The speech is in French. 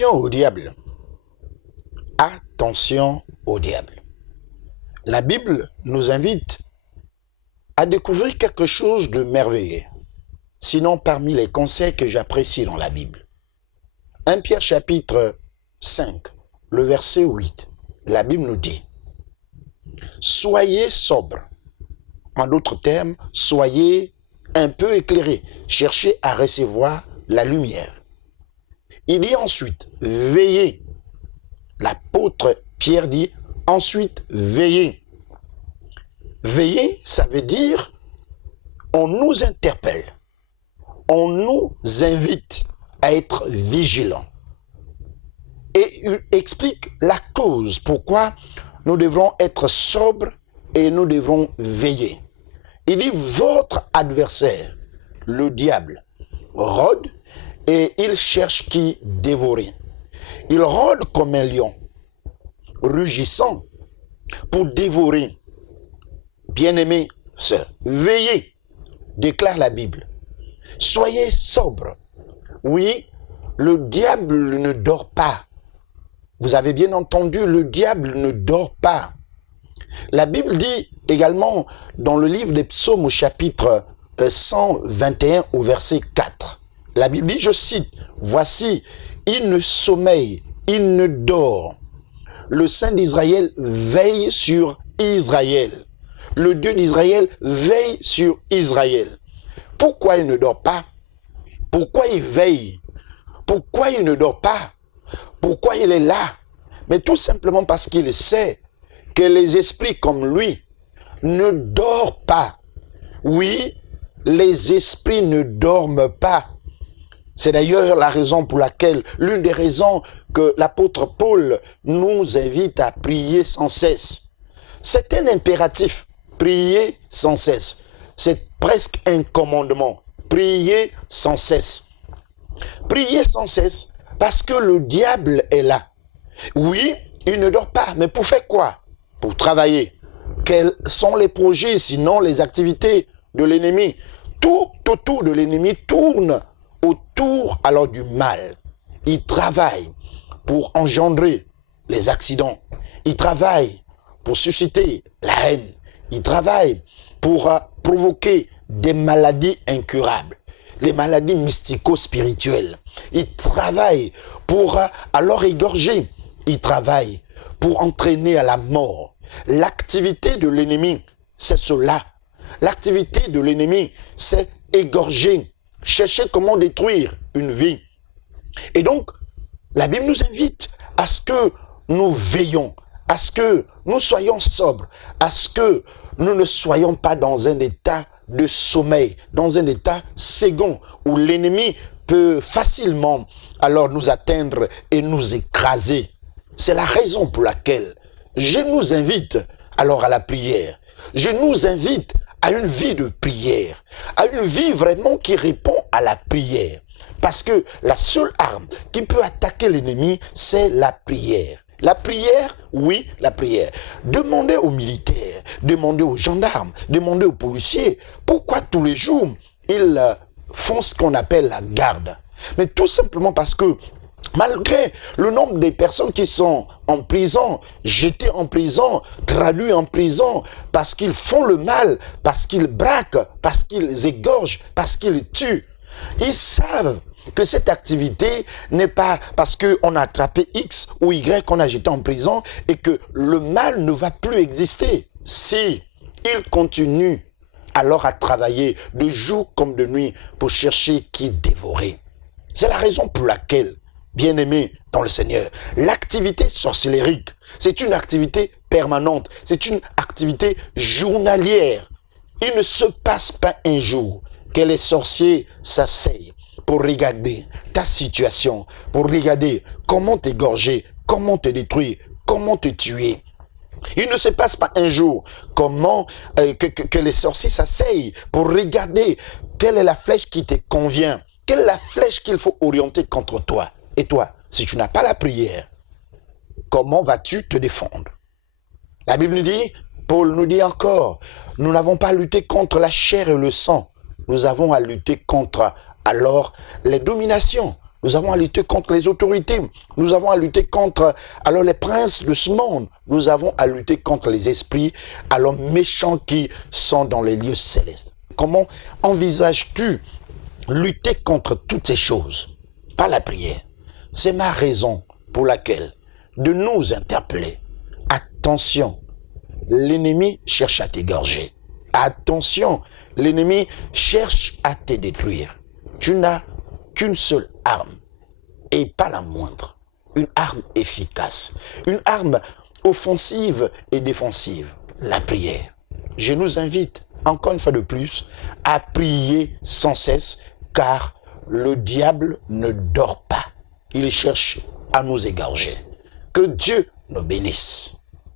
Attention au diable. Attention au diable. La Bible nous invite à découvrir quelque chose de merveilleux. Sinon, parmi les conseils que j'apprécie dans la Bible. 1 Pierre chapitre 5, le verset 8, la Bible nous dit « Soyez sobres ». En d'autres termes, soyez un peu éclairés. Cherchez à recevoir la lumière. Il dit ensuite « Veillez ». L'apôtre Pierre dit ensuite « Veillez ». Veiller, ça veut dire on nous interpelle. On nous invite à être vigilants. Et il explique la cause, pourquoi nous devrons être sobres et nous devrons veiller. Il dit, votre adversaire, le diable, rôde et il cherche qui dévorer. Il rôde comme un lion, rugissant pour dévorer. Bien-aimés sœurs, veillez, déclare la Bible. Soyez sobres. Oui, le diable ne dort pas. Vous avez bien entendu, le diable ne dort pas. La Bible dit également dans le livre des Psaumes au chapitre 121 au verset 4. La Bible dit, je cite, « Voici, il ne sommeille, il ne dort. Le Saint d'Israël veille sur Israël. Le Dieu d'Israël veille sur Israël. » Pourquoi il ne dort pas? Pourquoi il veille? Pourquoi il ne dort pas? Pourquoi il est là? Mais tout simplement parce qu'il sait que les esprits comme lui ne dorment pas. Oui, les esprits ne dorment pas. C'est d'ailleurs la raison pour laquelle, l'une des raisons que l'apôtre Paul nous invite à prier sans cesse. C'est un impératif, prier sans cesse. C'est presque un commandement. Priez sans cesse. Priez sans cesse parce que le diable est là. Oui, il ne dort pas, mais pour faire quoi? Pour travailler. Quels sont les projets, sinon les activités de l'ennemi? Tout autour de l'ennemi tourne autour alors du mal. Il travaille pour engendrer les accidents. Il travaille pour susciter la haine. Il travaille pour provoquer des maladies incurables, les maladies mystico-spirituelles. Il travaille pour alors égorger. Il travaille pour entraîner à la mort. L'activité de l'ennemi, c'est cela. L'activité de l'ennemi, c'est égorger, chercher comment détruire une vie. Et donc, la Bible nous invite à ce que nous veillons, à ce que nous soyons sobres, à ce que nous ne soyons pas dans un état de sommeil, dans un état second, où l'ennemi peut facilement alors nous atteindre et nous écraser. C'est la raison pour laquelle je nous invite alors à la prière. Je nous invite à une vie de prière, à une vie vraiment qui répond à la prière. Parce que la seule arme qui peut attaquer l'ennemi, c'est la prière. La prière, oui, la prière. Demandez aux militaires, demandez aux gendarmes, demandez aux policiers, pourquoi tous les jours ils font ce qu'on appelle la garde. Mais tout simplement parce que malgré le nombre de personnes qui sont en prison, jetées en prison, traduites en prison, parce qu'ils font le mal, parce qu'ils braquent, parce qu'ils égorgent, parce qu'ils tuent, ils savent que cette activité n'est pas parce qu'on a attrapé X ou Y qu'on a jeté en prison et que le mal ne va plus exister. Si ils continuent alors à travailler de jour comme de nuit pour chercher qui dévorer. C'est la raison pour laquelle, bien-aimés dans le Seigneur, l'activité sorcellérique, c'est une activité permanente, c'est une activité journalière. Il ne se passe pas un jour que les sorciers s'asseyent pour regarder ta situation, pour regarder comment t'égorger, comment te détruire, comment te tuer. Il ne se passe pas un jour comment que les sorciers s'asseyent pour regarder quelle est la flèche qui te convient, quelle est la flèche qu'il faut orienter contre toi. Et toi, si tu n'as pas la prière, comment vas-tu te défendre? La Bible nous dit, Paul nous dit encore, nous n'avons pas à lutter contre la chair et le sang. Nous avons à lutter contre alors les dominations, Nous avons à lutter contre les autorités. Nous avons à lutter contre les princes de ce monde. Nous avons à lutter contre les esprits méchants qui sont dans les lieux célestes. Comment envisages-tu lutter contre toutes ces choses? Par la prière. C'est ma raison pour laquelle de nous interpeller. Attention, l'ennemi cherche à t'égorger. Attention, l'ennemi cherche à te détruire. Tu n'as qu'une seule arme, et pas la moindre. Une arme efficace, une arme offensive et défensive, la prière. Je nous invite, encore une fois de plus, à prier sans cesse, car le diable ne dort pas. Il cherche à nous égorger. Que Dieu nous bénisse.